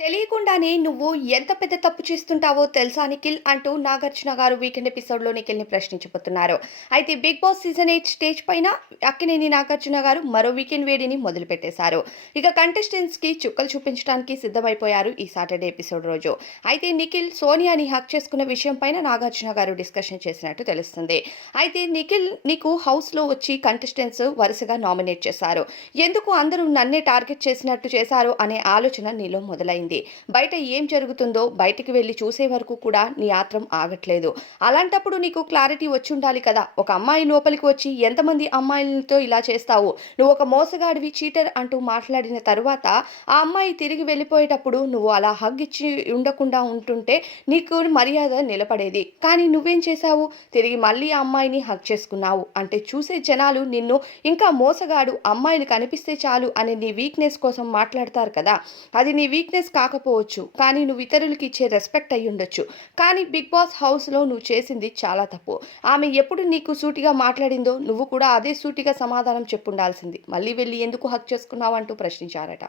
తెలియకుండానే నువ్వు ఎంత పెద్ద తప్పు చేస్తుంటావో తెలుసా నిఖిల్ అంటూ నాగార్జున గారు వీకెండ్ ఎపిసోడ్లో నిఖిల్ని ప్రశ్నించబోతున్నారు. అయితే బిగ్ బాస్ సీజన్ 8 స్టేజ్ పైన అక్కినేని నాగార్జున గారు మరో వీకెండ్ వేడిని మొదలుపెట్టేశారు. ఇక కంటెస్టెంట్స్కి చుక్కలు చూపించడానికి సిద్ధమైపోయారు ఈ సాటర్డే ఎపిసోడ్ రోజు. అయితే నిఖిల్ సోనియాని హక్ చేసుకున్న విషయం పైన నాగార్జున గారు డిస్కషన్ చేసినట్టు తెలుస్తుంది. అయితే నిఖిల్ నీకు హౌస్లో వచ్చి కంటెస్టెంట్స్ వరుసగా నామినేట్ చేశారు. ఎందుకు అందరూ నన్నే టార్గెట్ చేసినట్టు చేశారు అనే ఆలోచన నీలో మొదలైంది. బయట ఏం జరుగుతుందో బయటికి వెళ్ళి చూసే వరకు కూడా నీ ఆత్రం ఆగట్లేదు. అలాంటప్పుడు నీకు క్లారిటీ వచ్చుండాలి కదా! ఒక అమ్మాయి లోపలికి వచ్చి ఎంతమంది అమ్మాయిలతో ఇలా చేస్తావు? నువ్వు ఒక మోసగాడివి, చీటర్ అంటూ మాట్లాడిన తరువాత ఆ అమ్మాయి తిరిగి వెళ్ళిపోయేటప్పుడు నువ్వు అలా హగ్ ఇచ్చి ఉండకుండా ఉంటుంటే నీకు మర్యాద నిలబడేది. కానీ నువ్వేం చేశావు? తిరిగి మళ్ళీ ఆ అమ్మాయిని హగ్ చేసుకున్నావు. అంటే చూసే జనాలు నిన్ను ఇంకా మోసగాడు, అమ్మాయిలు కనిపిస్తే చాలు అనే నీ వీక్‌నెస్ కోసం మాట్లాడతారు కదా! అది నీ వీక్‌నెస్ కాకపోవచ్చు. కానీ నువ్వు ఇతరులకి ఇచ్చే రెస్పెక్ట్ అయ్యుండొచ్చు. కానీ బిగ్ బాస్ హౌస్‌లో నువ్వు చేసింది చాలా తప్పు. ఆమె ఎప్పుడు నీకు సూటిగా మాట్లాడిందో నువ్వు కూడా అదే సూటిగా సమాధానం చెప్పుండాల్సింది. మళ్ళీ వెళ్లి ఎందుకు హగ్ చేసుకున్నావు అంటూ ప్రశ్నించారట.